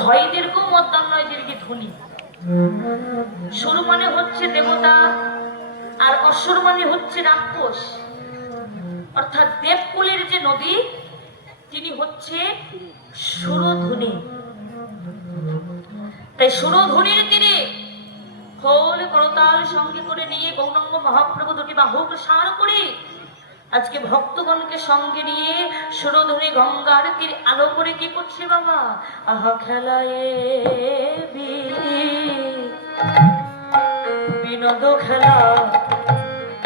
ধয় দীর্ঘ মধ্যাহ্নয় দীর্ঘে ধ্বনি। সুর মানে হচ্ছে দেবতা আর অসুর মানে হচ্ছে রাক্ষস, অর্থাৎ দেবকুলের যে নদী তিনি হচ্ছে সুরধ্বনি। তাই সুরধ্বনির তীরে খোল করতাল সঙ্গে করে নিয়ে গৌরাঙ্গ মহাপ্রভু দুটি বাহু প্রসার করে আজকে ভক্তগণকে সঙ্গে নিয়ে সুরধ্বনি গঙ্গার তীরে আলো করে কি করছে বাবা? আহা খেলায় বিনোদ খেলা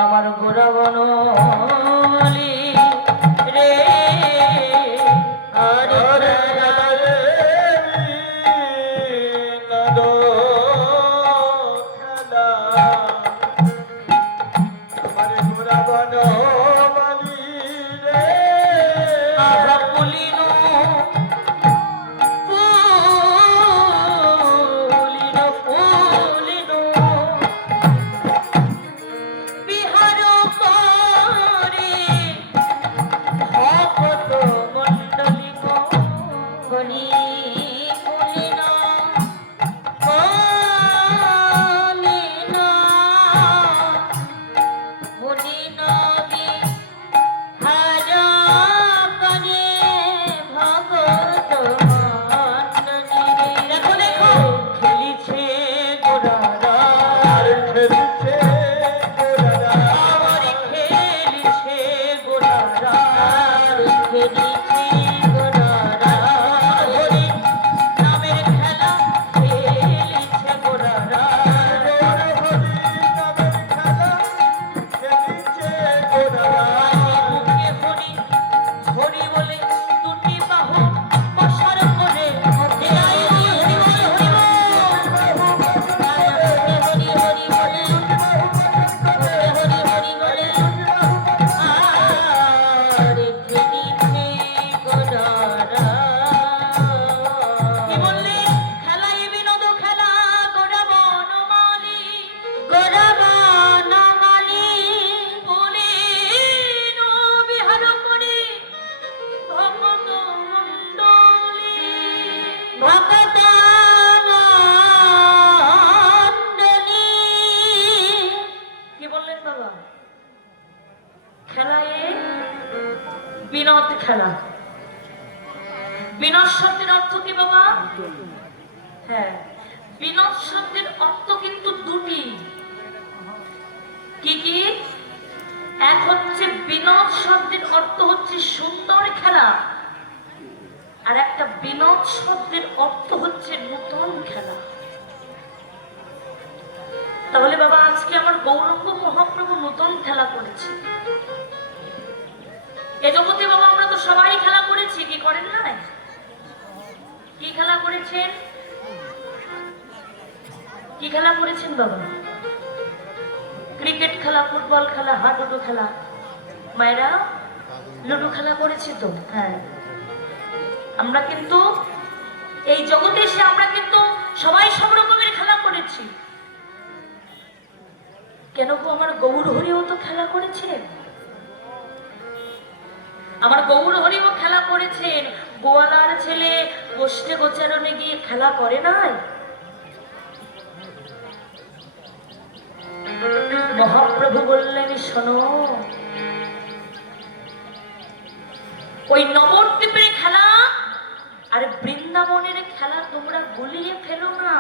আমার গোরা বনমালী রে। বিনোদ খেলা। বিনোদ শব্দের অর্থ কি বাবা? হ্যাঁ, বিনোদ শব্দের অর্থ কিন্তু দুটি। কি কি? এক হচ্ছে বিনোদ শব্দের অর্থ হচ্ছে সুন্দর খেলা, আর একটা বিনোদ শব্দের অর্থ হচ্ছে নূতন খেলা। তাহলে বাবা আজকে আমার গৌরাঙ্গ মহাপ্রভু নূতন খেলা করেছে। এ জগতে বাবা আমরা তো সবাই খেলা করেছি, কি করেন না? কি খেলা করেছেন? কি খেলা করেছেন বাবা? ক্রিকেট খেলা, ফুটবল খেলা, হাডুডু খেলা, মায়েরা লুডু খেলা করেছি তো। হ্যাঁ, আমরা কিন্তু এই জগতে এসে আমরা কিন্তু সবাই সব রকমের খেলা করেছি। কেন গো, আমার গৌর হরিও তো খেলা করেছেন, আমার গৌর হরিও খেলা করেছেন। গোয়ালার ছেলে গোষ্ঠে গোচারণে গিয়ে খেলা করে নাই? মহাপ্রভু বললেন শোনো, ওই নবদ্বীপের খেলা আর বৃন্দাবনের খেলা তোমরা গুলিয়ে ফেলো না।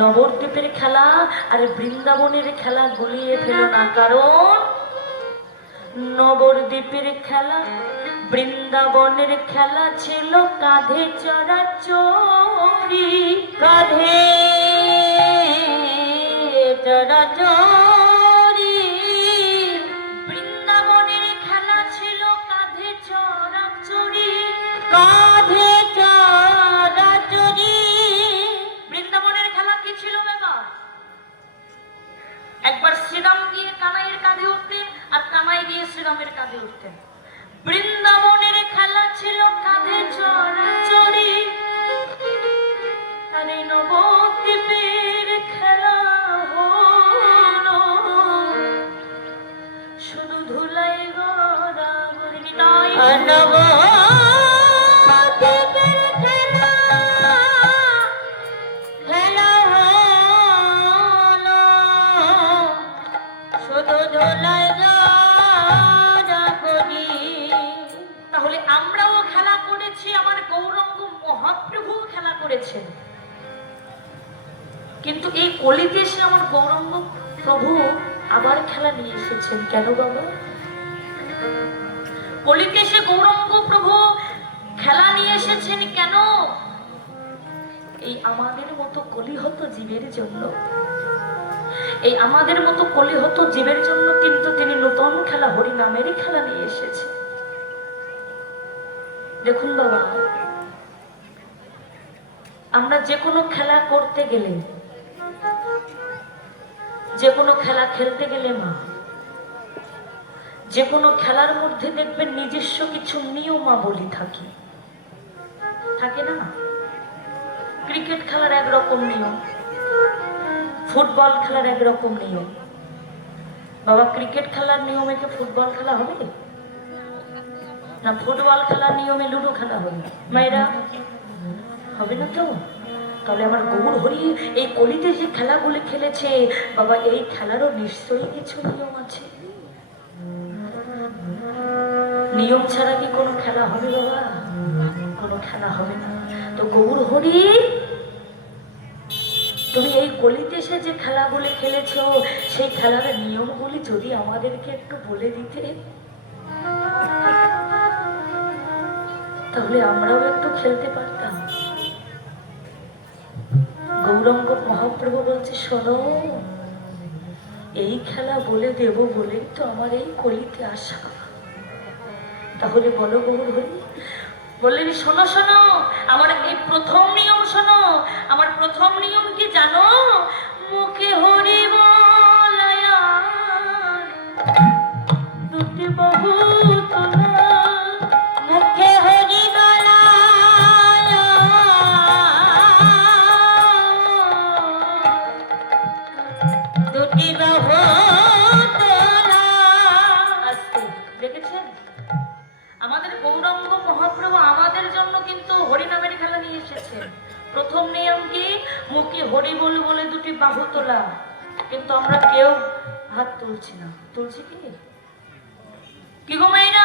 নবদ্বীপের খেলা আর বৃন্দাবনের খেলা গুলিয়ে ফেলো না, কারণ নবদ্বীপের খেলা বৃন্দাবনের খেলা ছিল কাঁধে চড়া চড়ি, কাঁধে চড়া চড়ি। বৃন্দাবনের খেলা ছিল কাঁধে চড়া চড়ি, কাঁধে চড়া চড়ি। বৃন্দাবনের খেলা কি ছিল বাবা? একবার শ্রীরাম গিয়ে কানাইয়ের কাঁধে উঠতেন আর কানাই গিয়ে শ্রীরামের কাঁধে উঠতেন। বৃন্দাবনের খেলা ছিল কাঁধে চড়া চড়ি, আর এই নবদ্বীপের খেলা হলো শুধু ধুলাই গড়াগড়ি। নবদ্বীপের তাহলে আমরাও খেলা করেছি, আমার গৌরাঙ্গ মহাপ্রভু খেলা করেছেন, কিন্তু এই কলিতে এসে আমার গৌরাঙ্গ প্রভু আবার খেলা নিয়ে এসেছেন কেন বাবা? কলিতে এসে গৌরাঙ্গ প্রভু খেলা নিয়ে এসেছেন কেন? এই আমাদের মতো কলিহত জীবের জন্য, এই আমাদের মতো কলিহত জীবের জন্য কিন্তু তিনি নতুন খেলা, হরি নামেরই খেলা নিয়ে এসেছে। দেখুন বাবা, আমরা যে কোনো খেলা করতে গেলে, যে কোনো খেলা খেলতে গেলে মা, যে কোনো খেলার মধ্যে দেখবেন নিজস্ব কিছু নিয়মাবলী থাকে, থাকে না? ক্রিকেট খেলার একরকম নিয়ম, ফুটবল খেলার একরকম নিয়ম। বাবা, ক্রিকেট খেলার নিয়মে কি ফুটবল খেলা হবে না? ফুটবল খেলার নিয়মে লুডো খেলা হবে? মায়েরা হবে না তো? তাহলে আমার গৌর হরি এই কলিতে যে খেলাগুলি খেলেছে বাবা, এই খেলারও নিশ্চয়ই কিছু নিয়ম আছে। নিয়ম ছাড়া কি কোনো খেলা হবে বাবা? কোনো খেলা হবে না। তো গৌর হরি, তুমি এই কলিতে এসে যে খেলাগুলি খেলেছো, সেই খেলার নিয়মগুলি যদি আমাদেরকে একটু বলে দিতে, তাহলে আমরাও একটু খেলতে পারতাম। গৌরাঙ্গ মহাপ্রভু বলছে, শোনো, এই খেলা বলে দেব বলেই তো আমার এই কলিতে আসা। তাহলে বলো গৌর হরি। বললেন, শোনো শোনো, আমার এই প্রথম নিয়ম শোনো। আমার প্রথম নিয়ম কি জানো? মুখে হরি বলায়া দুটি বাহু তোলা, মুখে হরি বলায়া দুটি বাহু তোলা। আস্তে, দেখেছেন? আমাদের গৌরাঙ্গ মহাপ্রভু আমাদের জন্য কিন্তু হরিনামের খেলা নিয়ে এসেছেন। প্রথম নিয়ম কি? মুখে হরি বল বলে দুটি বাহু তোলা। কিন্তু আমরা কেউ হাত তুলছি না। তুলছি কি? কি গো মাইনা,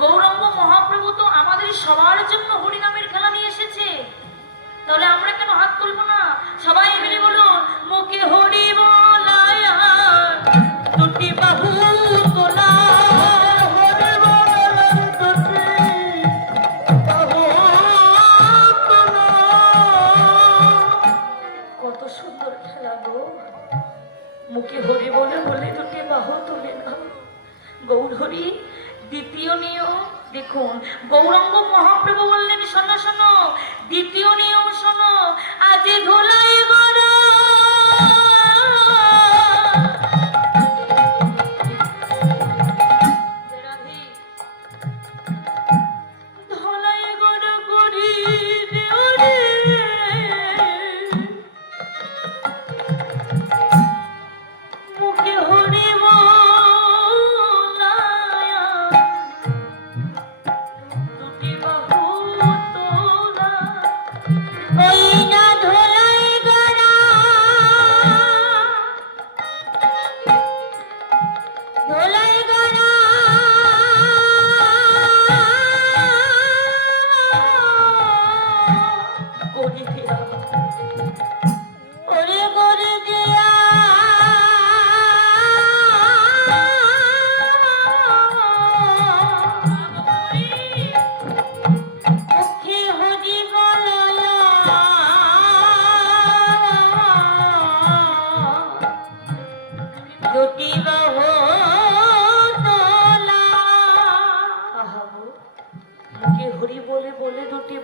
গৌরাঙ্গ মহাপ্রভু তো আমাদের সবার জন্য হরিনামের খেলা নিয়ে এসেছে, তাহলে আমরা কেন হাত তুলবো না? সবাই মিলে বলুন, মুখে হরি বলায়া দুটি বাহু তোলা। কত সুন্দর খেলা গো! মুখে হরি বলে বলে দুটি বাহু তুলে না। গৌর হরি দ্বিতীয় নিয়ম দেখুন, গৌরাঙ্গ মহাপ্রভু বললেন, শোনো শোনো, দ্বিতীয় নিয়ম শোনো। আজি ধুলাই গড়া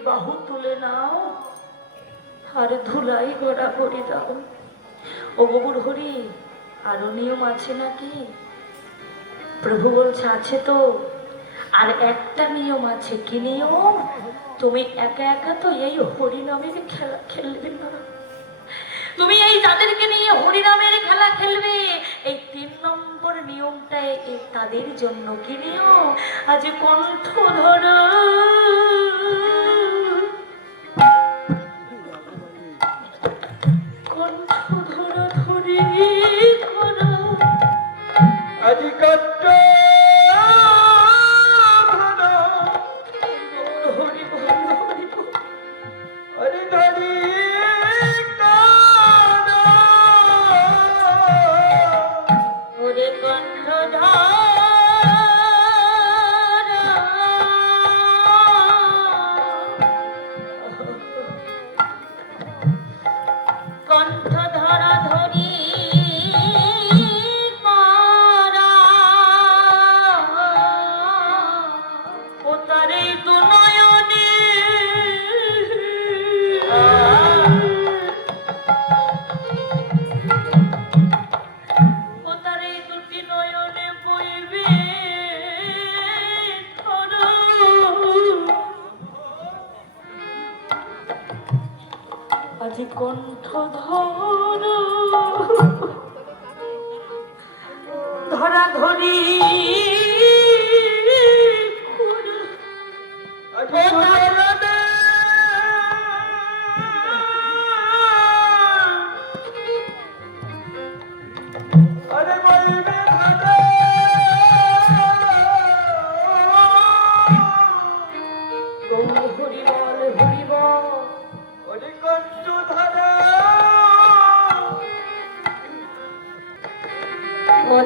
বাহু তুলে নাও আর ধুলাই গড়াগড়ি দাও। ও গৌর হরি, আরো নিয়ম আছে নাকি? প্রভু বলছে, আছে তো, আর একটা নিয়ম আছে। কি নিয়ম? তুমি একা একা তো এই হরিনামের খেলা খেলবে না, তুমি এই যাদেরকে নিয়ে হরিনামের খেলা খেলবে। এই 3 নম্বর নিয়মটা তাদের জন্য। কি নিয়ম? আজ কণ্ঠ ধরো, কণ্ঠ ধরো ধরি করো, আজ কণ্ঠ ধরো আজি কণ্ঠ ধরা ধরি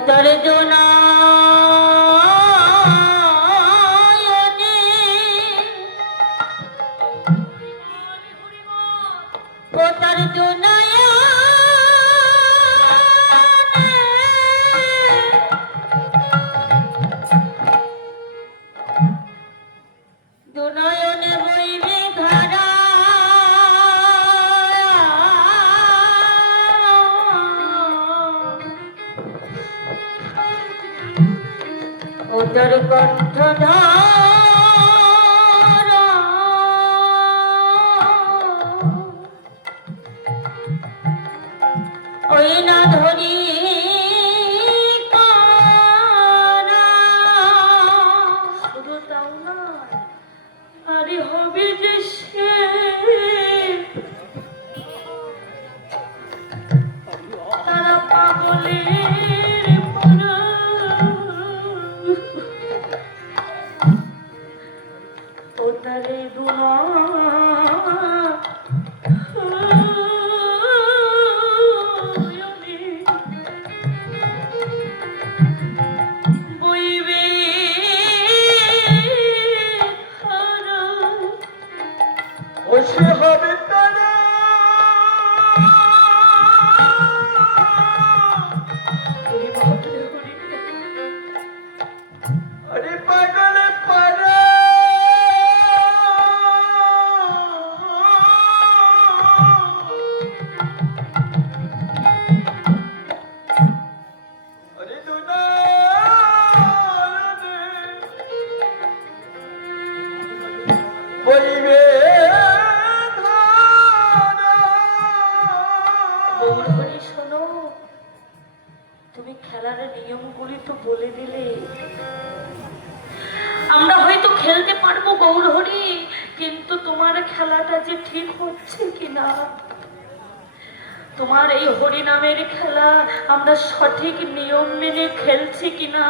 তার জনা তার জনা দুনয়নে বইবে ধারা ওদের কণ্ঠ ওই না ধরি শুধু তাও না আরে হবে যে সে তারা পাগলের ওটারে দুনা বইবে বসে হবে তারা আরে পাগলে পারা তুমি খেলার নিয়মগুলি তো বলে দিলে, আমরা হয়তো খেলতে পারবো গৌরহরি, কিন্তু তোমার খেলাটা যে ঠিক হচ্ছে কিনা, তোমার এই হরি নামের খেলা আমরা সঠিক নিয়ম মেনে খেলছি কিনা,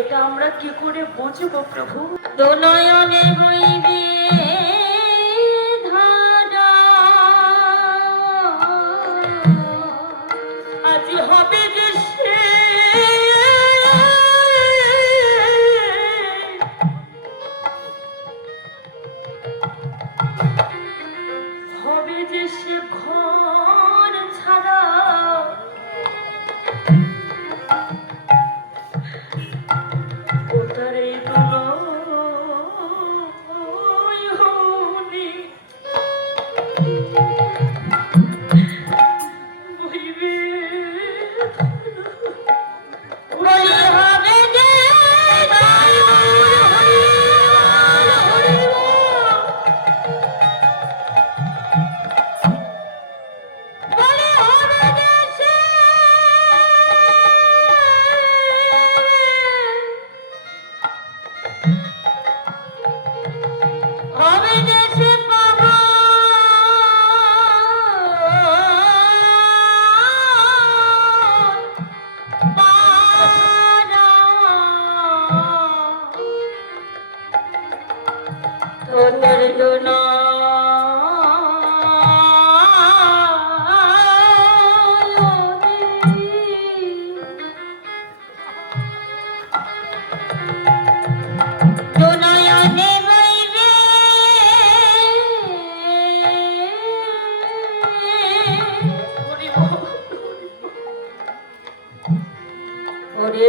এটা আমরা কি করে বুঝবো প্রভু? দোনয়নে বইবে ধারা আজি হবে যে সে হবে যে সে ঘর ছাড়া ওটারে দুলো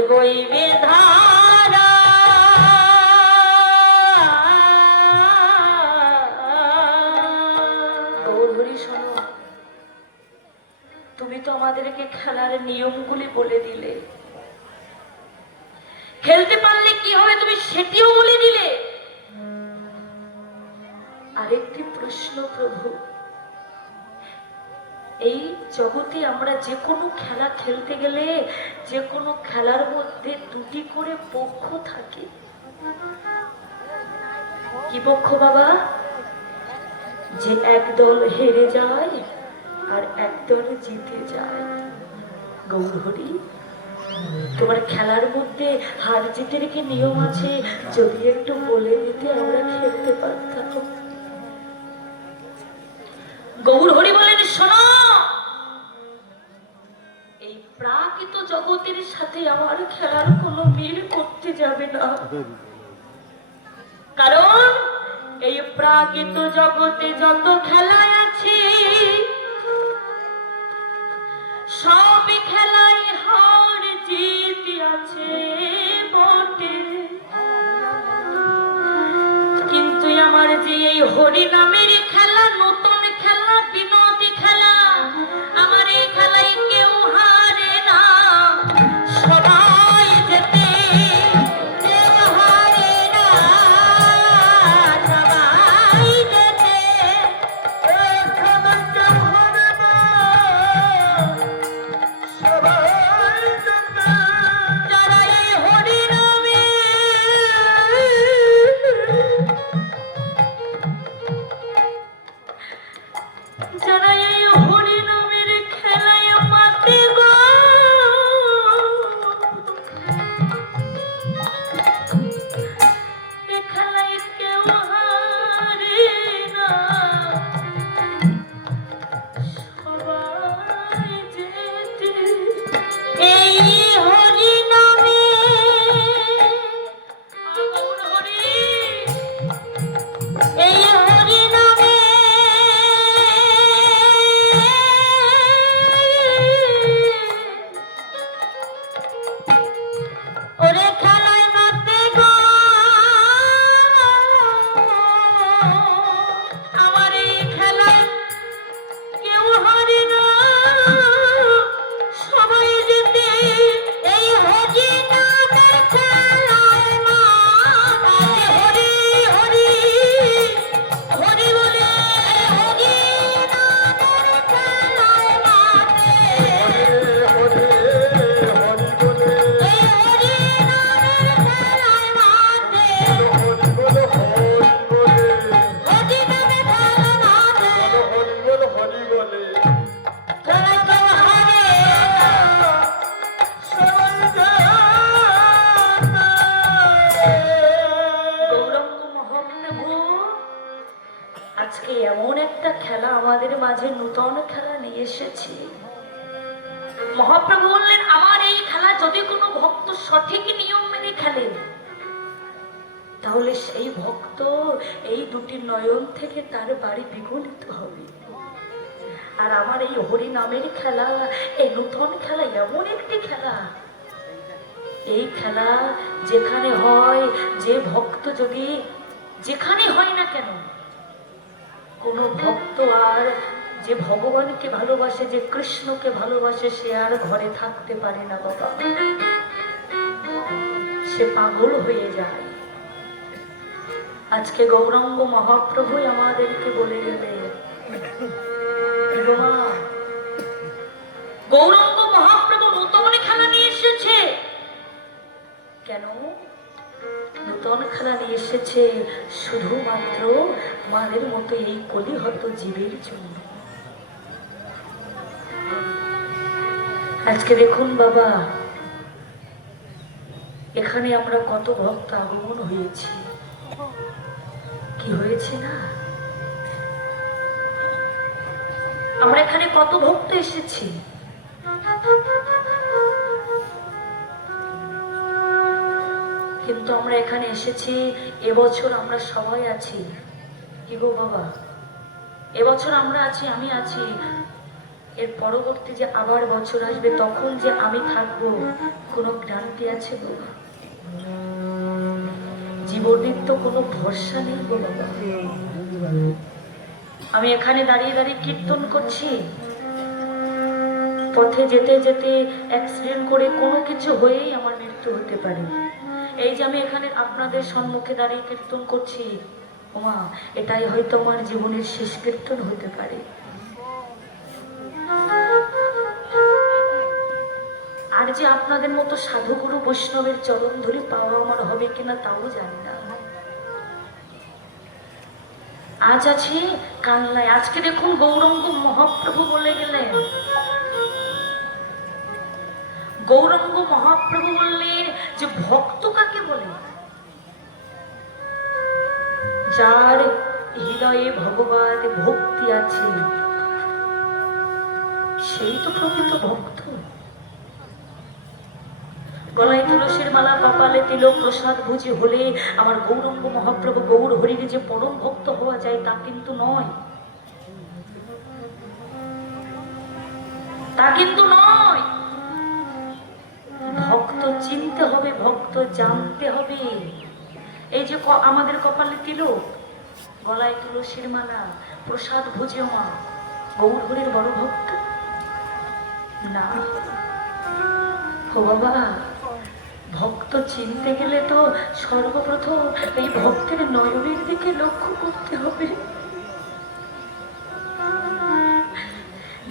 বইবে ধারা গৌরহরি শোনো, তুমি তো আমাদেরকে খেলার নিয়মগুলি বলে দিলে, খেলতে পারলে কি হবে তুমি সেটিও বলে দিলে। আরেকটি প্রশ্ন প্রভু, এই জগতে আমরা যে কোনো খেলা খেলতে গেলে যে কোনো খেলার মধ্যে দুটি করে পক্ষ থাকে। কি পক্ষ বাবা? যে একদল হেরে যায় আর একদল জিতে যায়। গৌরহরি, তোমার খেলার মধ্যে হার জিতের কি নিয়ম আছে? যদি একটু বলে দিতে আমরা খেলতে পারতাম। গৌরহরি বলেন, শোনো, এই প্রাকৃত জগতের সাথে আমার খেলার কোনো মিল করতে যাবে না। কারণ এই প্রাকৃত জগতে যত খেলা আছে সব খেলাই হার জিত আছে বটে, কিন্তু আমার যে এই হরি নামের খেলা, নতুন খেলা, বিনোদী খেলা, আমার এই খেলায় কেউ হারে না, সবাই যেতে কেউ হারে না, সবাই যেতে সবাই কেউ হারে না, সবাই যেতে। যারা এই হরি নামে যারা এই হরি নামের খেলায় মাতে গো, এ খেলায় কেউ হারে না, সবাই যেতে এই হরি নামে। গৌর হরি, এই হরি নামে ওরে খেলায় মাতে গো, আমার এই খেলায় কেউ হারে না, সবাই যেতে এই হরি নামের খেলায় মাতে। হরি হরি হরি বলে হরি নামের খেলায় মাতে, এই হরি নামের খেলায় মাতে, হরি নামে খেলা মাতে, খেলা কেউ হারে না, সবাই যেতে। গৌরাঙ্গ মহাপ্রভু আজকে এমন একটা খেলা আমাদের মাঝে, নূতন খেলা নিয়ে এসেছি। মহাপ্রভু বললেন, আমার এই খেলা যদি কোনো ভক্ত সঠিক নিয়ম মেনে খেলে, তাহলে সেই ভক্ত এই দুটি নয়ন থেকে তার বাড়ি বিগলিত হবে। আর আমার এই হরি নামের খেলা, এই নূতন খেলা এমন একটি খেলা, এই খেলা যেখানে হয়, যে ভক্ত যদি যেখানে হয় না কেন, কোনো ভক্ত আর যে ভগবানকে ভালোবাসে, যে কৃষ্ণকে ভালোবাসে, সে আর ঘরে থাকতে পারে না বাবা, সে পাগল হয়ে যায়। আজকে গৌরাঙ্গ মহাপ্রভুই আমাদেরকে বলে গেলে, গৌরাঙ্গ মহাপ্রভু নূতন খেলা নিয়ে এসেছে। কেন নূতন খেলা নিয়ে এসেছে? শুধুমাত্র আমাদের মতো এই কলিহত জীবের জন্য। আজকে দেখুন বাবা, এখানে আমরা কত ভক্ত আগমন হয়েছি, কি হয়েছে না? আমরা এখানে কত ভক্ত এসেছি, কিন্তু আমরা এখানে এসেছি এবছর আমরা সবাই আছি। কি গো বাবা, এবছর আমরা আছি, আমি আছি, এর পরবর্তী যে আবার বছর আসবে তখন যে আমি থাকবো, কোনো গ্যারান্টি আছে গো? জীবনের তো কোনো ভরসা নেই গো বাবা। আমি এখানে দাঁড়িয়ে দাঁড়িয়ে কীর্তন করছি, পথে যেতে যেতে অ্যাক্সিডেন্ট করে কোনো কিছু হয়েই আমার মৃত্যু হতে পারে। এই যে আমি এখানে আপনাদের সম্মুখে দাঁড়িয়ে কীর্তন করছি, ওমা, এটাই হয়তো আমার জীবনের শেষ কীর্তন হতে পারে। যে আপনাদের মতো সাধুগুরু বৈষ্ণবের চরণ ধরে পাওয়া আমার হবে কিনা তাও জানি না। আজ আছে কাল নাই। আজকে দেখুন গৌরাঙ্গ মহাপ্রভু বলে গেলেন, গৌরাঙ্গ মহাপ্রভু বললেন যে ভক্ত কাকে বলে? যার হৃদয়ে ভগবান ভক্তি আছে সেই তো প্রকৃত ভক্ত। গলায় তুলসীর মালা, কপালে তিলক, প্রসাদ ভুজি হলে আমার গৌরাঙ্গ মহাপ্রভু গৌর হরির যে পরম ভক্ত হওয়া যায় তা কিন্তু নয়, তা কিন্তু নয়। ভক্ত চিনতে হবে, ভক্ত জানতে হবে। এই যে আমাদের কপালে তিলক, গলায় তুলসীর মালা, প্রসাদ ভুজে মা গৌর হরির বড় ভক্ত না। ও বাবা, ভক্ত চিনতে গেলে তো সর্বপ্রথম এই ভক্তের নয়নের দিকে লক্ষ্য করতে হবে।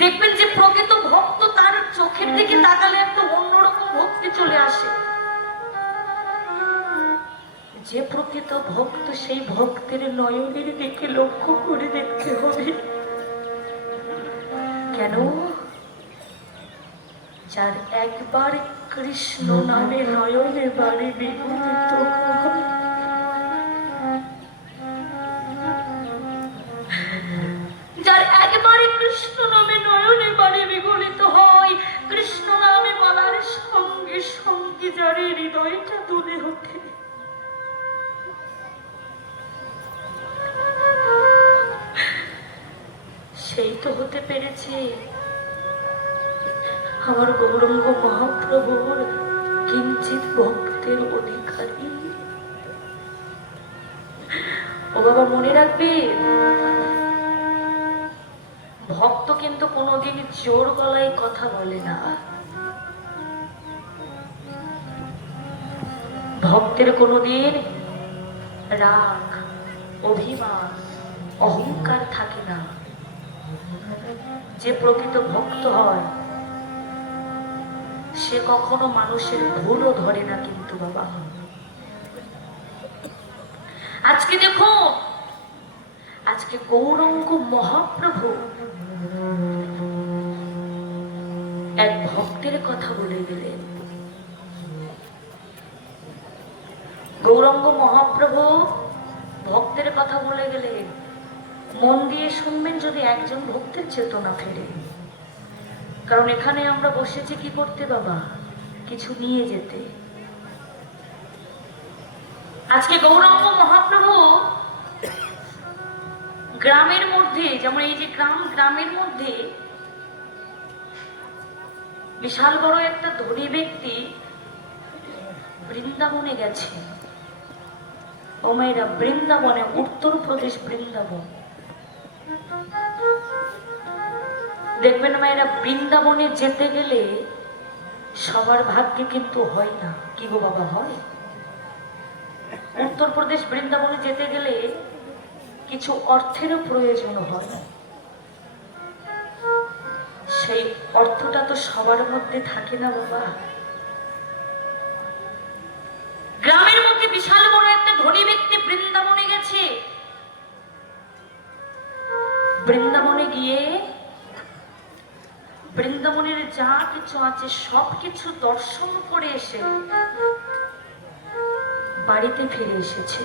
দেখবেন যে প্রকৃত ভক্ত তার চোখের দিকে তাকালে একটা অন্যরকম ভক্তি চলে আসে। যে প্রকৃত ভক্ত সেই ভক্তের নয়নের দিকে লক্ষ্য করে দেখতে হবে। কেন? যার একবার কৃষ্ণ নামে নয়নে বাড়ি বিগলিত, যার একবারে কৃষ্ণ নামে নয়নে বাড়ি বিগলিত হয়, কৃষ্ণ নামে বলার সঙ্গে সঙ্গে যার হৃদয়টা দুলে ওঠে, সেই তো হতে পেরেছে আমার গৌরাঙ্গ মহাপ্রভুর কিঞ্চিত ভক্তের অধিকারী। ও বাবা, মনে রাখবে, ভক্ত কিন্তু কোনোদিন জোর গলায় কথা বলে না। ভক্তের কোনোদিন রাগ, অভিমান, অহংকার থাকে না। যে প্রকৃত ভক্ত হয় সে কখনো মানুষের ভুলও ধরে না। কিন্তু বাবা, আজকে দেখো, আজকে গৌরাঙ্গ মহাপ্রভু এক ভক্তের কথা বলে গেলেন। গৌরাঙ্গ মহাপ্রভু ভক্তের কথা বলে গেলেন। মন দিয়ে শুনবেন যদি একজন ভক্তের চেতনা ফেরে। কারণ এখানে আমরা বসেছি কি করতে বাবা? কিছু নিয়ে যেতে। আজকে গৌরাঙ্গ মহাপ্রভু গ্রামের মধ্যে, যেমন এই যে গ্রামের মধ্যে বিশাল বড় একটা ধনী ব্যক্তি বৃন্দাবনে গেছে। ও মেয়েরা, বৃন্দাবনে, উত্তরপ্রদেশ বৃন্দাবন। দেখবেন মায়েরা, বৃন্দাবনে যেতে গেলে সবার ভাগ্যে কিন্তু হয় না। কি গো বাবা, হয়? উত্তরপ্রদেশ বৃন্দাবনে যেতে গেলে কিছু অর্থেরও প্রয়োজন হয়। সেই অর্থটা তো সবার মধ্যে থাকে না বাবা। গ্রামের মধ্যে বিশাল বড় একটা ধনী ব্যক্তি বৃন্দাবনে গেছে। বৃন্দাবনে গিয়ে বৃন্দাবনের যা কিছু আছে সবকিছু দর্শন করে এসে বাড়িতে ফিরে এসেছে।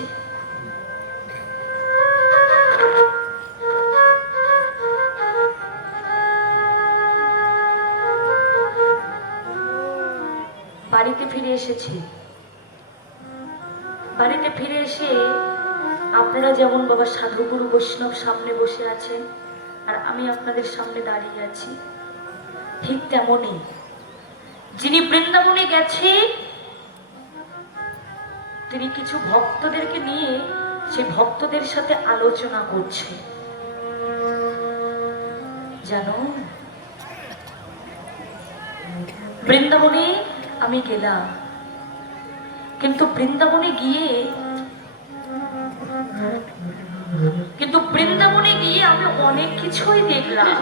বাড়িতে ফিরে এসেছি। বাড়িতে ফিরে এসে আপনারা যেমন বাবা সাধুগুরু বৈষ্ণব সামনে বসে আছেন আর আমি আপনাদের সামনে দাঁড়িয়ে আছি, ঠিক তেমনই যিনি বৃন্দাবনে গেছে তিনি কিছু ভক্তদেরকে নিয়ে সেই ভক্তদের সাথে আলোচনা করছে। জানো, বৃন্দাবনে আমি গেলাম, কিন্তু বৃন্দাবনে গিয়ে আমি অনেক কিছুই দেখলাম।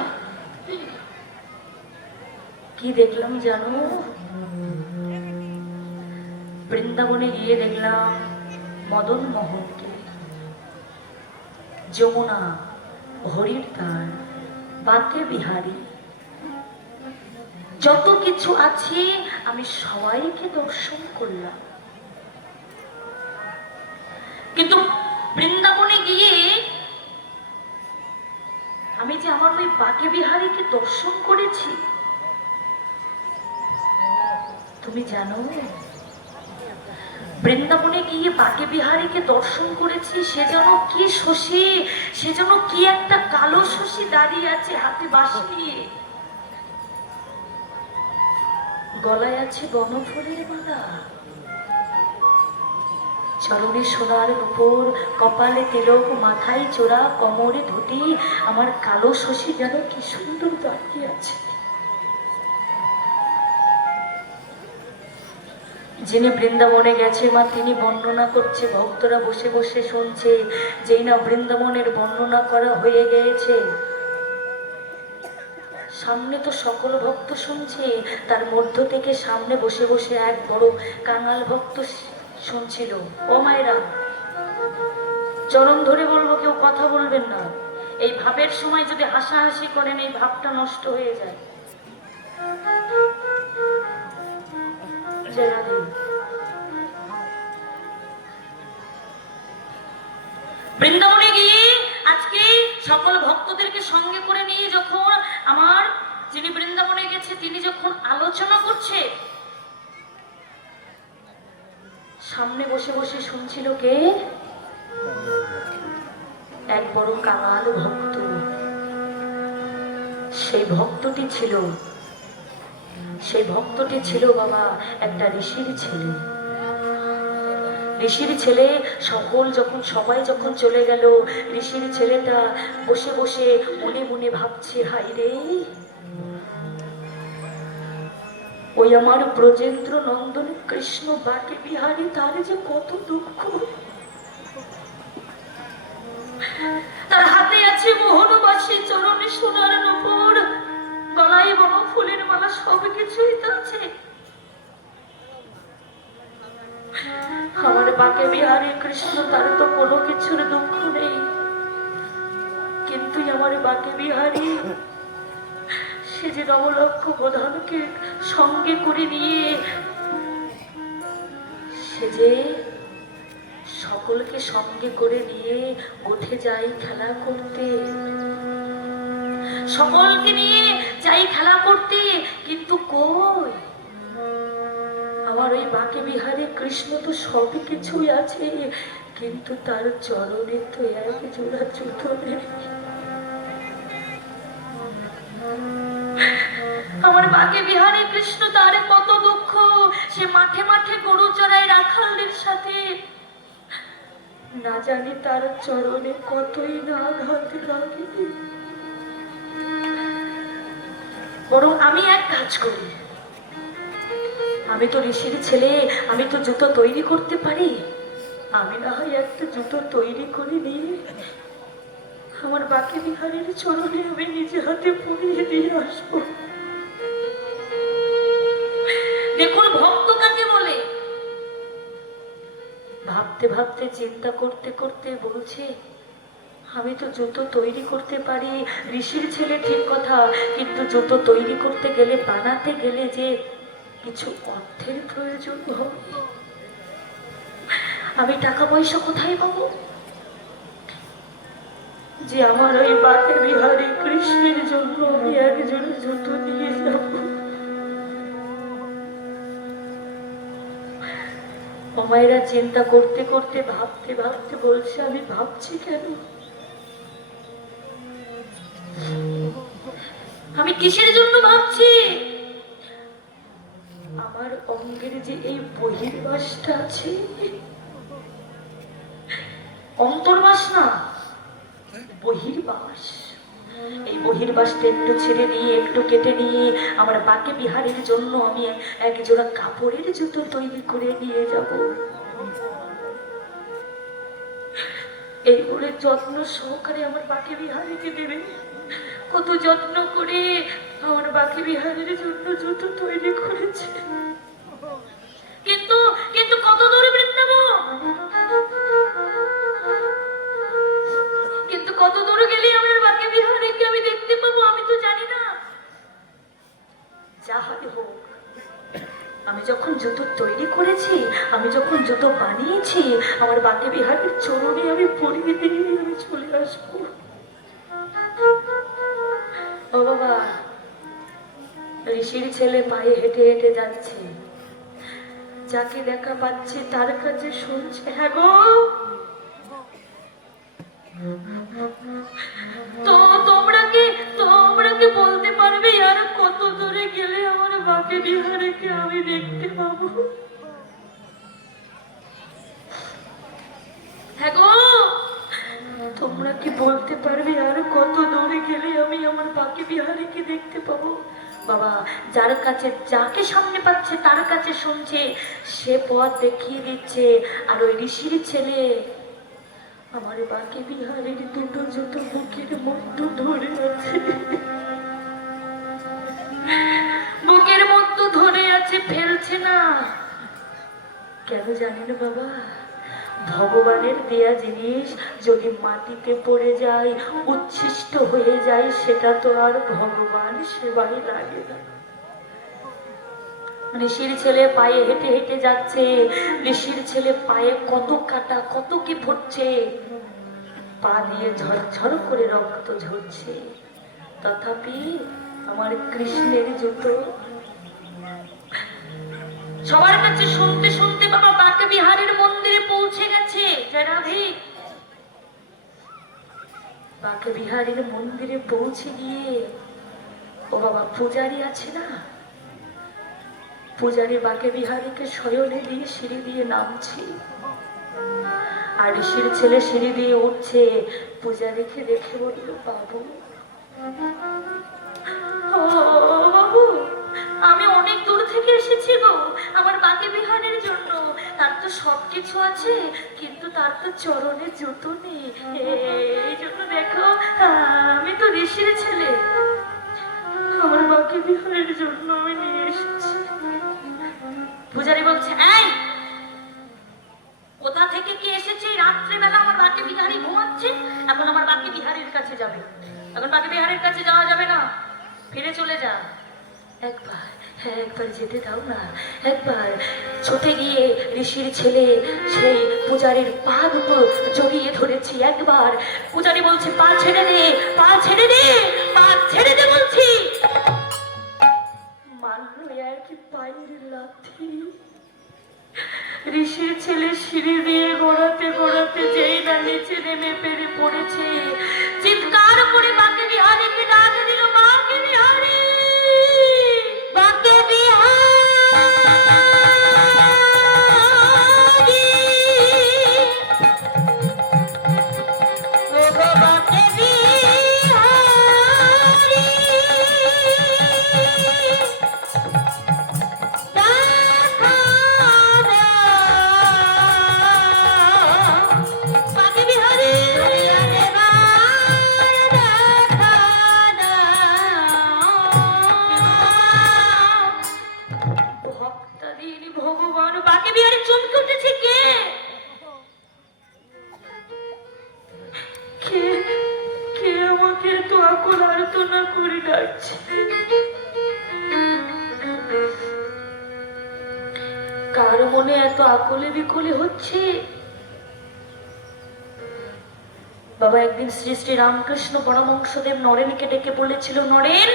কি দেখলাম জানো? বৃন্দাবনে গিয়ে দেখলাম মদন মোহনকে, যমুনা, হরির দ্বার, বাঁকে বিহারী, যত কিছু আছে আমি সবাইকে দর্শন করলাম। কিন্তু বৃন্দাবনে গিয়ে আমি যে আমার ওই বাঁকে বিহারীকে দর্শন করেছি, তুমি জানো বৃন্দাবনে গিয়ে বাঁকে বিহারীকে দর্শন করেছি, সে যেন কি শশী, সে যেন কি একটা কালো শশী দাঁড়িয়ে আছে হাতে বাঁশি নিয়ে, গলায় আছে বনফুলের মালা, চরণে সোনার উপর, কপালে তিলক, মাথায় চোরা, কোমরে ধুতি, আমার কালো শশী যেন কি সুন্দর দাঁড়িয়ে আছে। যিনি বৃন্দাবনে গেছে মা তিনি বর্ণনা করছে, ভক্তরা বসে বসে শুনছে। যেই না বৃন্দাবনের বর্ণনা করা হয়ে গিয়েছে, সামনে তো সকল ভক্ত শুনছে, তার মধ্য থেকে সামনে বসে বসে এক বড় কাঙাল ভক্ত শুনছিল। ও মায়েরা, চরণ ধরে বলবো, কেউ কথা বলবেন না। এই ভাবের সময় যদি হাসাহাসি করেন এই ভাবটা নষ্ট হয়ে যায়। বৃন্দাবনে গিয়ে আজকে সকল ভক্তদেরকে সঙ্গে করে নিয়ে যখন আমার যিনি বৃন্দাবনে গেছে তিনি যখন আলোচনা করছে, সামনে বসে বসে শুনছিল কে? এক বড় কাঙাল ভক্ত। সেই ভক্তটি ছিল বাবা একটা ঋষির ছেলে। ঋষির ছেলে সবাই যখন চলে গেল, ঋষির ছেলেটা বসে বসে মনে মনে ভাবছে, হাই রে, ওই আমার ব্রজেন্দ্র নন্দন কৃষ্ণ বাঁকে বিহারী, তার যে কত দুঃখ। তার হাতে আছে মোহনবাসী, চরণে সোনার নূপুর, গলায় বড় ফুলের মালা, সবকিছুই তো আছে। আমার বাঁকে বিহারী কৃষ্ণ, তার তো কোনো কিছুর দুঃখ নেই। কিন্তু আমার বাঁকে বিহারী, সে যে নবলক্ষ প্রধানকে সঙ্গে করে নিয়ে সে যে সকলকে সঙ্গে করে নিয়ে উঠে যাই খেলা করতে, সকলকে নিয়ে যাই খেলা করতে। কিন্তু কই আমার ওই বাঁকে বিহারী কৃষ্ণ তো সবই কিছুই আছে, কিন্তু তার চরণে তো এক জোড়া জুতো নেই। আমার বাঁকে বিহারী কৃষ্ণ, তার কত দুঃখ। সে মাঠে মাঠে গরু চড়ায় রাখালদের সাথে, না জানি তার চরণে কতই না আঘাত লাগে। বরং আমি এক কাজ করি, আমি তো ঋষির ছেলে, আমি তো জুতো তৈরি করতে পারি, আমি না হয় একটা জুতো তৈরি করে নিয়ে আমার বাঁকে বিহারীর চরণে আমি নিজে হাতে পরিয়ে দিয়ে আসবো। দেখুন ভক্ত কাকে বলে। ভাবতে ভাবতে চিন্তা করতে করতে বলছে, আমি তো জুতো তৈরি করতে পারি, ঋষির ছেলে ঠিক কথা, কিন্তু জুতো তৈরি করতে গেলে, বানাতে গেলে যে কিছু অর্থের প্রয়োজন হবে। আমি টাকা পয়সা কোথায় পাবো যে আমার ওই বাঁকে বিহারী কৃষ্ণের জন্য আমি একজন জুতো নিয়ে যাব? মায়েরা চিন্তা করতে করতে ভাবতে ভাবতে বলছে, আমি ভাবছি কেন, আমি কিসের জন্য ভাবছি? আমার অঙ্গের যে এই বহির্বাসটা আছে, অন্তর্বাস না, বহির্বাস, এই বহির্বাসটা একটু ছেড়ে নিয়ে, একটু কেটে নিয়ে আমার বাঁকে বিহারীর জন্য আমি এক জোড়া কাপড়ের জুতো তৈরি করে নিয়ে যাব। এই বলে যত্ন সহকারে আমার বাঁকে বিহারীকে দেবে। কত যত্ন করে আমার বাকি বিহারের জন্য জুতো তৈরি করেছে। কিন্তু কিন্তু কত দূরে বৃন্দাবন, কিন্তু কত দূরে গেলে আমার বাকি বিহারীকে আমি দেখতে পাবো আমি তো জানি না। যা হবে হোক, আমি যখন জুতো তৈরি করেছি, আমি যখন জুতো বানিয়েছি, আমার বাকি বিহারের চরণে আমি পরিয়ে দিয়ে আমি চলে আসবো। ও বাবা, ঋষির ছেলে পায়ে হেঁটে হেঁটে যাচ্ছে, যাকে দেখা পাচ্ছে তার কাছে শুনছে। হ্যাঁ গো, তো তোমরা কি বলতে পারবে আর কত দূরে গেলে আমার বাকি বিহারীকে আমি দেখতে পাবো? হ্যাঁ গো, তোমরা কি বলতে পারবে আর কত দূরে গেলে আমি আমার বাকি বিহারীকে দেখতে পাবো? বাবা, যার কাছে যাকে সামনে পাচ্ছে তার কাছে শুনছে, সে পথ দেখিয়ে দিচ্ছে। আর ওই ঋষির ছেলে আমার বাকি বিহারের দুটো জুতো বুকের মধ্যে ধরে আছে, বুকের মধ্যে ধরে আছে, ফেলছে না। কেন জানেন বাবা? ভগবানের দেয়া জিনিস যদি মাটিতে পড়ে যায়, উচ্ছিষ্ট হয়ে যায়, সেটা তো আর ভগবান সেবাই লাগে না। ঋষির ছেলে পায়ে হেঁটে হেঁটে যাচ্ছে, ঋষির ছেলে পায়ে কত কাটা, কত কি ফুটছে, পা দিয়ে ঝরঝর করে রক্ত ঝরছে, তথাপি আমার কৃষ্ণের জুতো। সবার কাছে শুনতে শুনতে বাবা বাঁকে বিহারীর মন্দিরে পৌঁছে গেছে। জয়রাধে, বাঁকে বিহারীর মন্দিরে পৌঁছে গিয়ে ও বাবা পূজারি আছে না, পূজারি বাঁকে বিহারীকে শয়নে দিয়ে সিঁড়ি দিয়ে নামছে, আর ঋষির ছেলে সিঁড়ি দিয়ে উঠছে। পূজারীকে দেখে বলল, বাবু, ও বাবু, আমি অনেক দূর থেকে এসেছি গো আমার বাঁকে বিহারের জন্য। তার তো সবকিছু আছে, কিন্তু তার তো চরণে জুতো নেই। এই জন্য দেখো, আমি তো ঋষির ছেলে, আমার বাঁকে বিহারের জন্য আমি নিয়ে এসেছি। পূজারি বলছে, এই কোথা থেকে কি এসেছে? রাত্রিবেলা আমার বাঁকে বিহারী ঘুমাচ্ছে, এখন আমার বাঁকে বিহারীর কাছে যাবে? এখন বাঁকে বিহারীর কাছে যাওয়া যাবে না, ফিরে চলে যা। একবার, হ্যাঁ একবার যেতে দাও না। একবার ছুটে গিয়ে ঋষির ছেলে সেই পূজারীর পা দুটো জড়িয়ে ধরেছি। একবার পূজারী বলছে, পা ছেড়ে দে, পা ছেড়ে দে, পা ছেড়ে দে বলছি। মানলো আর কি পায়ের লাথি। ঋষির ছেলে সিঁড়ি দিয়ে গড়াতে গড়াতে যেই না নিচে নেমে পেরে পড়েছে, চিৎকার করে বাঁকে বিহারীকে ডাক দিল, বাঁকে বিহারী, বাঁকে বিহারী, ওগো বাঁকে বিহারী, বাঁকে বিহারী, ভক্তাধীন ভগবান। বাঁকে বিহারী চমকে উঠেছে, কে কে কে আমাকে এত আকুল আর্তনা করে ডাকছে? কার মনে এত আকুলে বিকুলে হচ্ছে? বাবা, একদিন শ্রী শ্রী রামকৃষ্ণ পরমহংসদেব নরেনকে ডেকে বলেছিল, নরেন,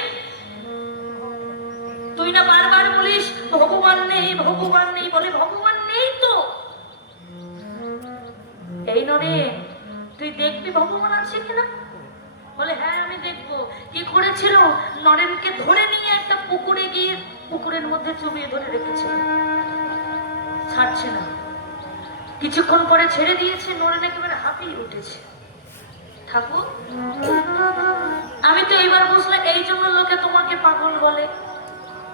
তুই না বারবার বলিস ভগবান নেই, ভগবান নেই, বলে ভগবান নেই তো। এই নরেন, তুই দেখবি ভগবান আছে কিনা? বলে, হ্যাঁ আমি দেখবো। কি করেছিল? নরেনকে ধরে নিয়ে একটা পুকুরে গিয়ে পুকুরের মধ্যে চুবিয়ে ধরে রেখেছিল, ছাড়ছে না। কিছুক্ষণ পরে ছেড়ে দিয়েছে, নরেন একেবারে হাঁপিয়ে উঠেছে। ঠাকুর, আমি তো এইবার বুঝলাম এই জন্য লোকে তোমাকে পাগল বলে।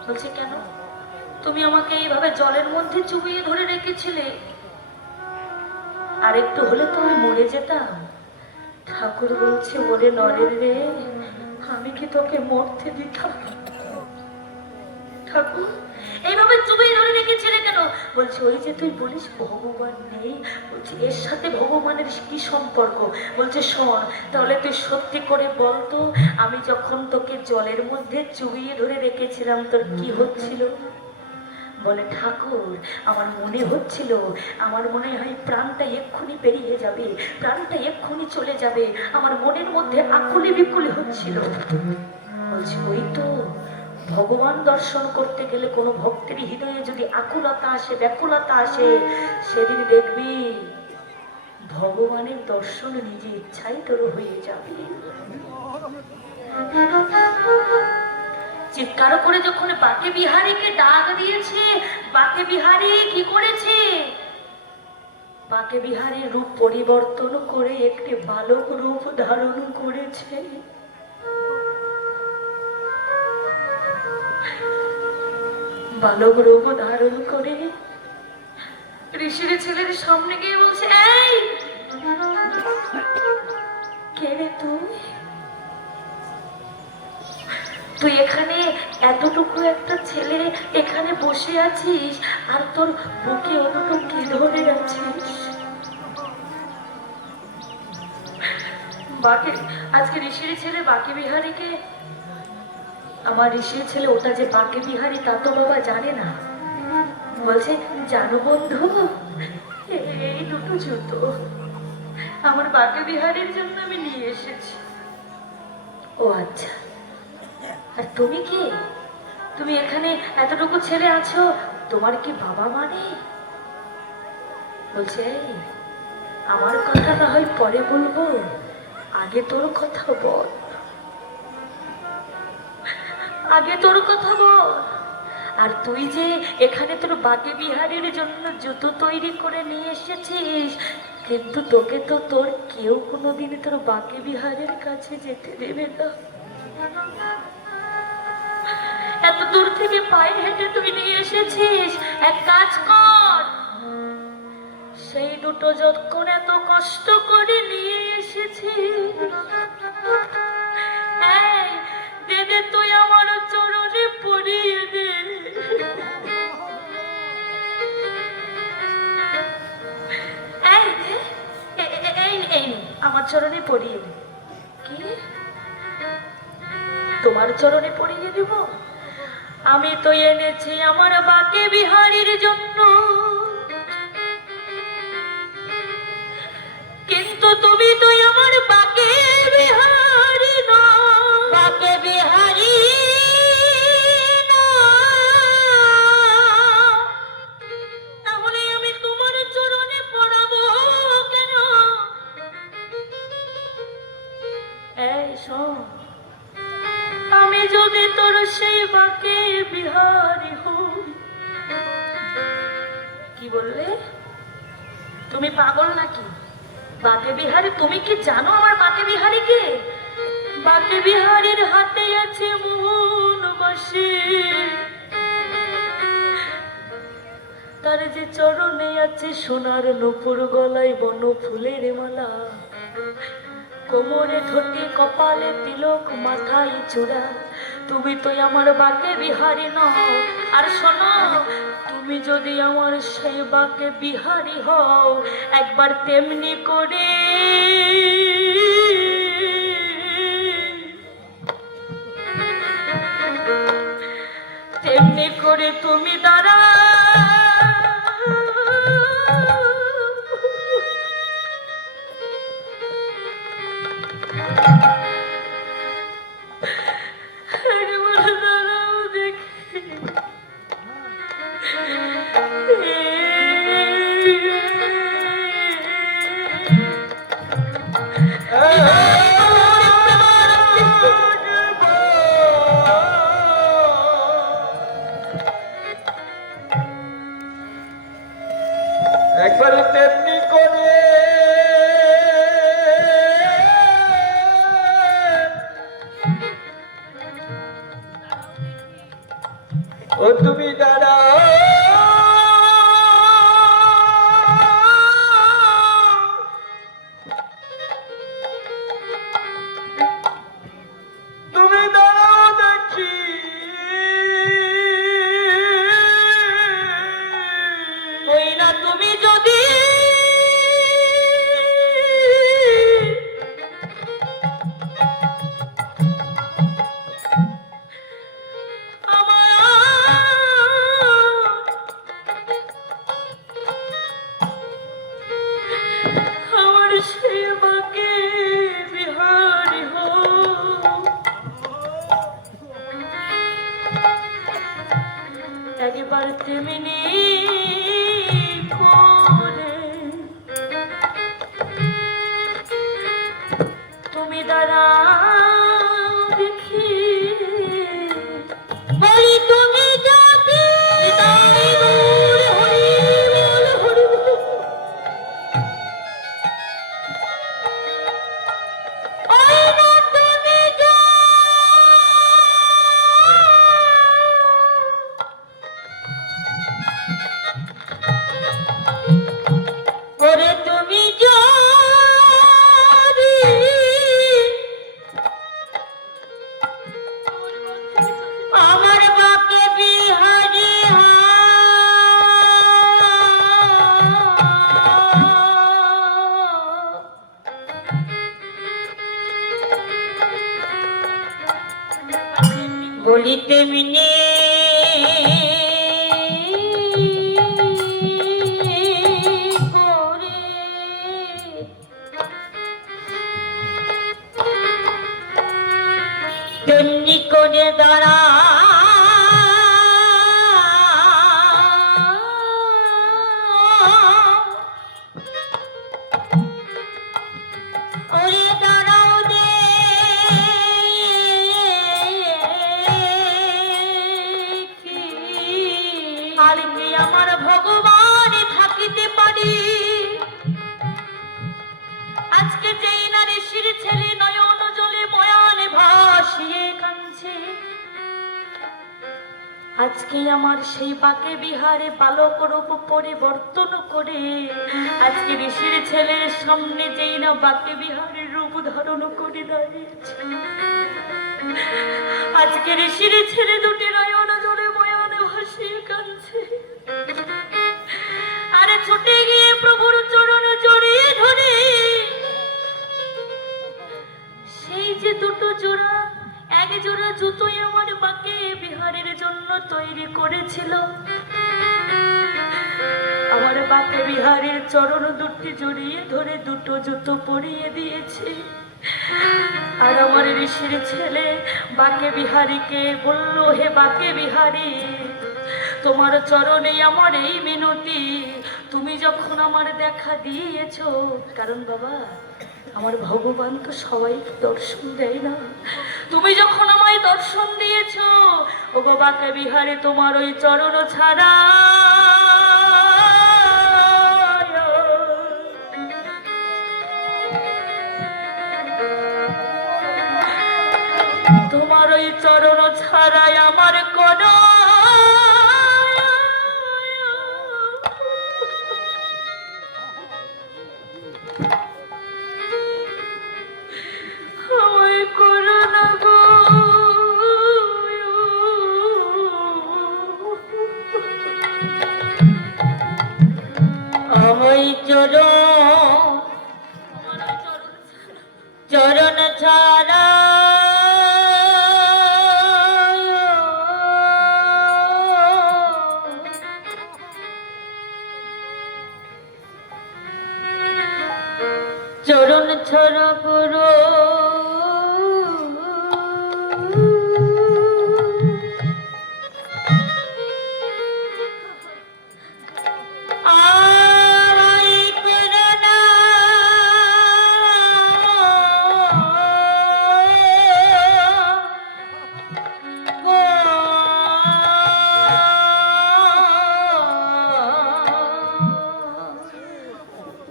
বলছে, কেন? তুমি আমাকে এইভাবে জলের মধ্যে চুবিয়ে ধরে রেখেছিলে, আর একটু হলে তো আমি মরে যেতাম। ঠাকুর বলছে, ওরে নরেন রে, আমি কি তোকে মরতে দিতাম? ঠাকুর এইভাবে চুপে ধরে রেখেছিলে কেন? বলছে ওই যে তুই বলিস ভগবান নেই, বলছি এর সাথে ভগবানের কি সম্পর্ক? বলছে শোন, তাহলে তুই সত্যি করে বলতো, আমি যখন তোকে জলের মধ্যে চুবিয়ে ধরে রেখেছিলাম তোর কি হচ্ছিল? বলে ঠাকুর আমার মনে হচ্ছিল, আমার মনে হয় প্রাণটা এক্ষুনি বেরিয়ে যাবে, প্রাণটা এক্ষুনি চলে যাবে, আমার মনের মধ্যে আকুলি বিকুলি হচ্ছিল। বলছি ওই তো ভগবান দর্শন করতে গেলে কোনো ভক্তের হৃদয়ে যদি আকুলতা আসে, ব্যাকুলতা আসে, সেদিন দেখবি ভগবানের দর্শন নিজে ইচ্ছাই তোর হয়ে যাবে। চিৎকার করে যখন বাকে বিহারীকে ডাক দিয়েছে, বাকে বিহারী কি করেছে? বাকে বিহারীর রূপ পরিবর্তন করে একটি বালক রূপ ধারণ করেছে। বালক রূপ ধারণ করে ঋষির ছেলের সামনে গিয়ে বলছে, এই কে রে তুই? তুই এখানে এতটুকু একটা ছেলে এখানে বসে আছিস আর তোর বুকে অতটুকু কি ধরে আছিস? বাকে আজকে ঋষির ছেলে বাকে বিহারীকে, আমার ঋষির ছেলে ওটা যে বাকে বিহারী তা তো বাবা জানে না। বলছে জানো বন্ধু, এই দুটো জুতো আমার বাকে বিহারীর জন্য আমি নিয়ে এসেছি। ও আচ্ছা, আর তুমি কি? তুমি এখানে এতটুকু ছেলে আছো, তোমার কি বাবা মা নেই? বলছে আমার কথা না হয় পরে বলবো, আগে তোর কথা বল, আগে তোর কথা বল। আর তুই যে এখানে তোর বাকে বিহারীর জন্য জুতো তৈরি করে নিয়ে এসেছিস, কিন্তু তোকে তো তোর কেউ কোনোদিন তোর বাকে বিহারীর কাছে যেতে দেবে না। এত দূর থেকে পায়ে হেঁটে তুই নিয়ে এসেছিস, এক কাজ কর, সেই দুটো যখন এত কষ্ট করে নিয়ে এসেছিস, দে দে তুই আমার চরণে পরিয়ে দে। এই আমার চরণে পরিয়ে দে। কি তোমার চরণে পরিয়ে দিব? আমি তো এনেছি আমার বাকে বিহারীর জন্য, কিন্তু তুমি তো আমার বাকে বিহারী না, বাকে বিহারী না, তাহলে আমি তোমার চরণে পড়াবো কেন? এই শোন, আমি যদি তোর সেই বাকে বিহারী হই। কি বললে? তুমি পাগল নাকি? বাকে বিহারী, তুমি কি জানো আমার বাকে বিহারী কে? বাকে বিহারীর হাতে আছে মোহন বাসি, তার যে চরণে আছে সোনার নূপুর, গলায় বন ফুলের মালা, কোমরে ধুতি, কপালে তিলক, মাথায় চূড়া। তুমি তো আমার বাকে বিহারী নও। আর শোনো, তুমি যদি আমার সেই বাকে বিহারী হও, একবার তেমনি করে তুমি দাঁড়া। একবার তেমনি করে ও তুমি দাঁড়াও, আর তেমনি করে তুমি দাঁড়াও দেখি বলি তুমি যাবে তাই দূর হরি বল হরি বল। ওই না তুমি যাও ওরে তুমি যদি আমার বাকে বিহারি বলিতে মিনে তেমনি করে দাঁড়া ওরে দাঁড়াও দেখি আর কি আমার ভগবান থাকিতে পারি আজকে যেই না ঋষির ছেলে নয়ন জলে ময়ানে ভাসিয়ে কাঁদছে আজকে আমার সেই বাকে বিহারে বালক রূপ পরিবর্তন করে আজকে ঋষির ছেলের সামনে যেই না বাকে বিহারের রূপ ধারণ করে দাঁড়িয়েছে আজকে ঋষির ছেলে দুটি নয়ন জলে ময়ানে ভাসিয়ে কাঁদছে আরে ছুটে গিয়ে প্রভুর চরণ জড়িয়ে ধরে সেই যে দুটো জোড়া এক জোড়া জুতোই আমার বাকে বিহারের জন্য তৈরি করেছিল আমার বাকে বিহারের চরণ দুটি জড়িয়ে ধরে দুটো জুতো পরিয়ে দিয়েছে আর আমার ঋষির ছেলে বাকে বিহারীকে বলল হে বাকে বিহারী তোমার চরণে আমার এই মিনতি তুমি যখন আমার দেখা দিয়েছো কারণ বাবা আমার ভগবান তো সবাইকে দর্শন দেয় না তুমি যখন আমায় দর্শন দিয়েছো ও বাবাকে বিহারে তোমার ওই চরণ ছাড়া তোমার ওই চরণ ছাড়াই আমার কোনো চরণ ছাড়া চরণ ছাড়া গুরু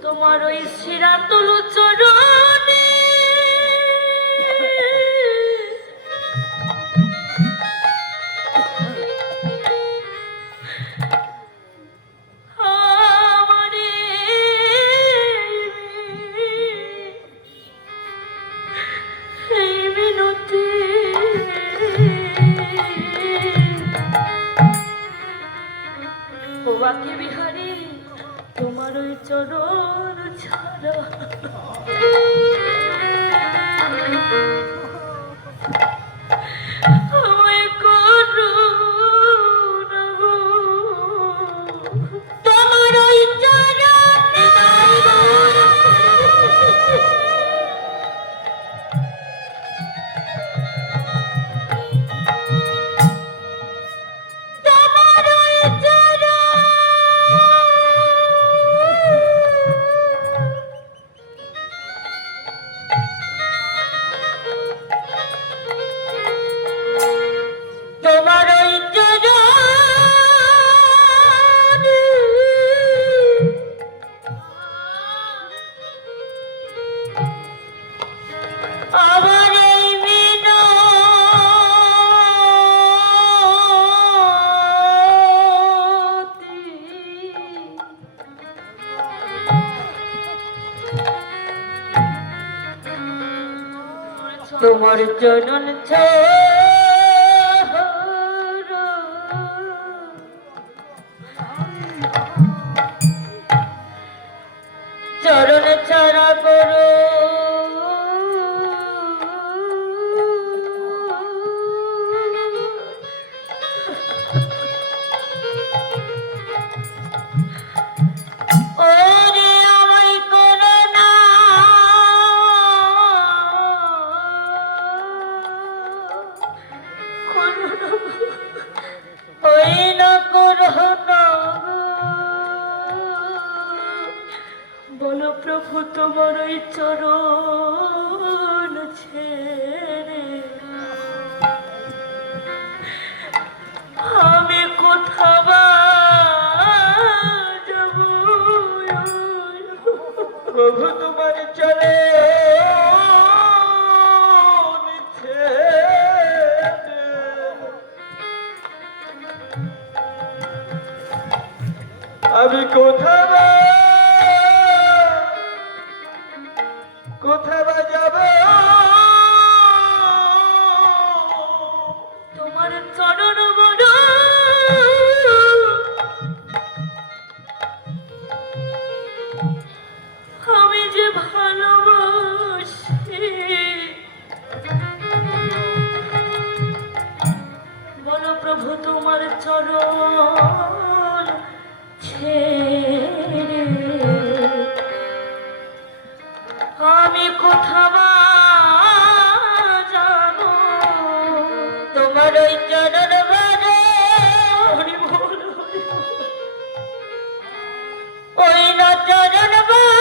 তোমার ওই শিরা তুলু চরণে আমারে এই মিনতি ও বাকে বিহারী তোমার ওই চরণ ছাড়া আমায় করো না গো। তোমার ওই চরণে তোমার ওই তোমার চরণ চরণ ছাড়া করো ওরে আমায় করো না ওই না করো না বলো প্রভু তোমার ওই চরণ ছেড়ে আমি কোথা বা যাব প্রভু তোমার চলে আমি কোথা বা যাব তোমার চরণ বড় আমি যে ভালোবাসি বলো প্রভু তোমার চরণ ছেড়ে আমি কোথা বা যাব তোমার ওই চরণ বারে ওই না চরণ বারে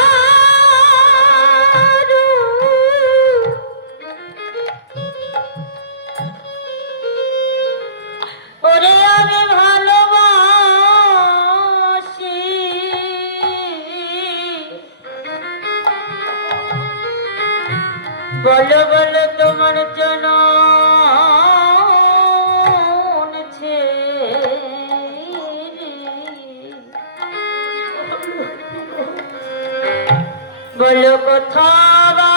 ওরে আমি ভালোবাসি বলো বলো তোমার জন্য বলো কোথা বা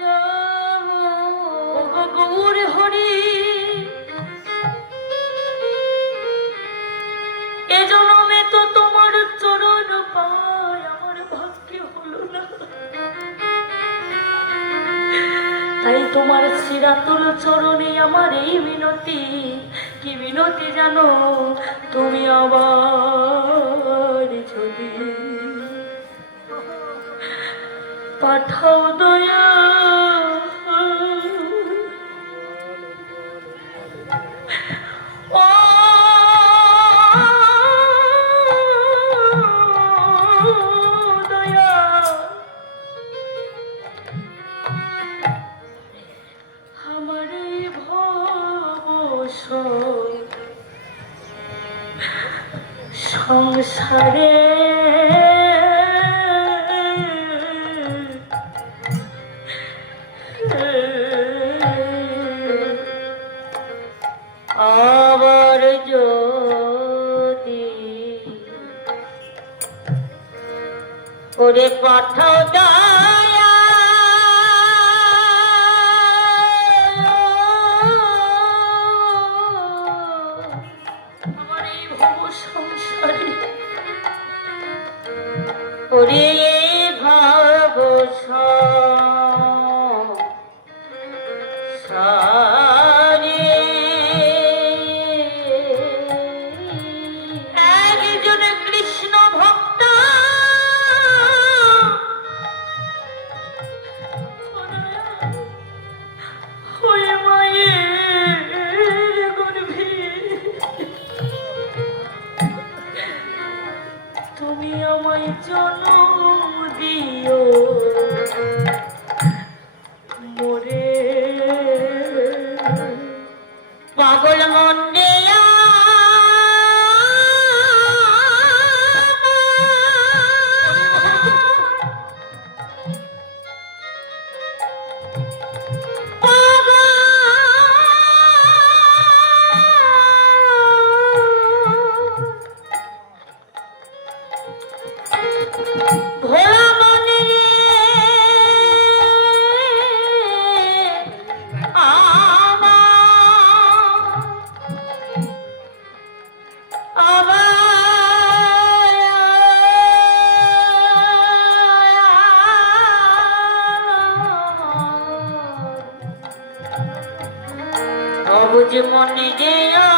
যাবো? ওগো গৌর হরি এ জন্মে তো তোমার চরণ পায় আমার ভাগ্যে হলো না তাই তোমার শিরাতুল চরণে আমার এই মিনতি কি মিনতি জানো তুমি আবার যদি পাঠাও দয়া ও দয়া আমার এই ভব সংসারে আবার যদি ওরে পাঠাও দয়া আমার এই ভব সংসারে ওরে ভাব সংসারে একজন কৃষ্ণ ভক্ত হয়ে মায়ের গর্ভে তুমি আমায় জন্ম দিও বুঝ মনে গেয়া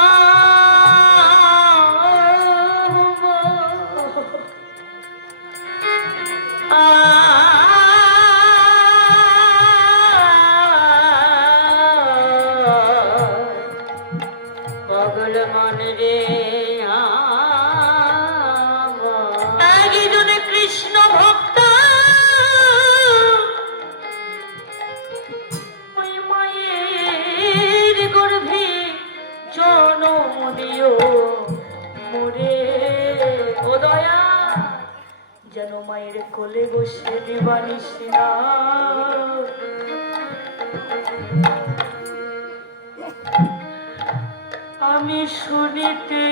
পাগল মন রে একজন কৃষ্ণ ভক্ত ওই মায়ের গর্ভে জনম দিও মোরে ও দয়া যেন মায়ের কোলে বসে দিবানিস না আমি শুনিতে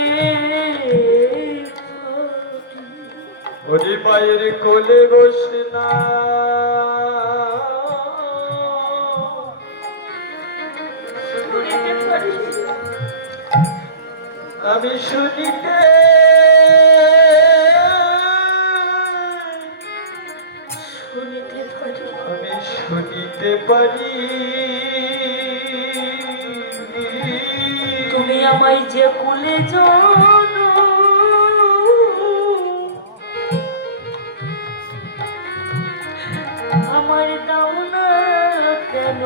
হরি পায়ের কোলে বসে না শুনিতে পারি আমি শুনিতে শুনিতে পারি আমি শুনিতে পারি তুমি আমায় যে কুলে জন আমার দাও না কেন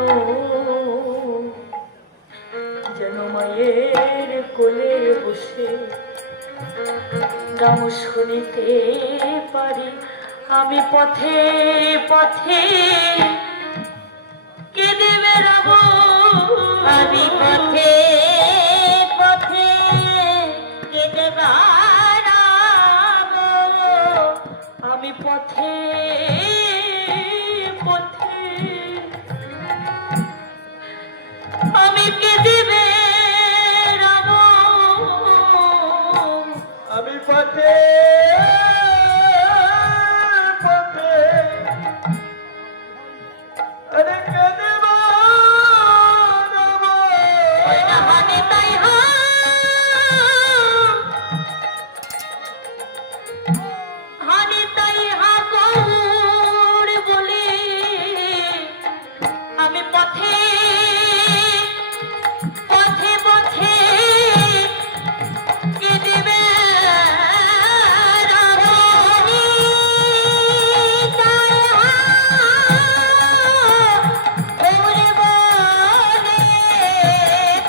যেন মায়ের কোলে বসে গাম শুনিতে পারি আমি পথে পথে কেঁদে বেড়াবো আমি পথে পথে কেঁদে বেড়াবো আমি পথে পথে আমি কেঁদে বেড়াবো আমি পথে পথে আরে কেঁদে বেড়াবো। ওই না হানে তাই হানে তাই হাকুর বলে আমি পথে পথে পথে কেঁদে বেড়াবো ওরে বলে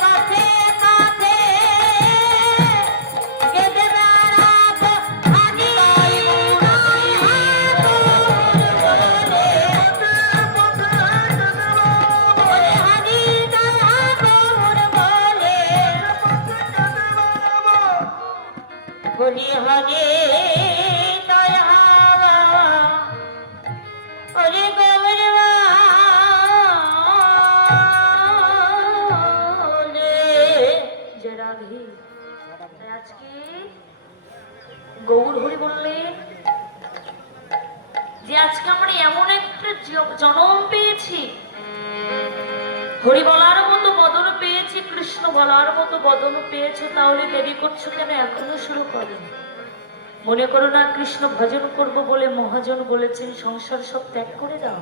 কাছে কাছে কেঁদে বেড়াবো হানি তাই মুরাই ওরে হানি তাই হাকুর বলে হরি হরে তাই হাওয়া ওরে গৌরবা যে রাধে তাই আজকে গৌর হরি বললে যে আজকে আমরা এমন একটা জনম পেয়েছি হরি বলার মতো বদন পেয়েছি কৃষ্ণ বলার মতো বদন পেয়েছে তাহলে দেরি করছো কেন এখনো শুরু করো মনে করো না কৃষ্ণ ভজন করব বলে মহাজন বলেছেন সংসার সব ত্যাগ করে দাও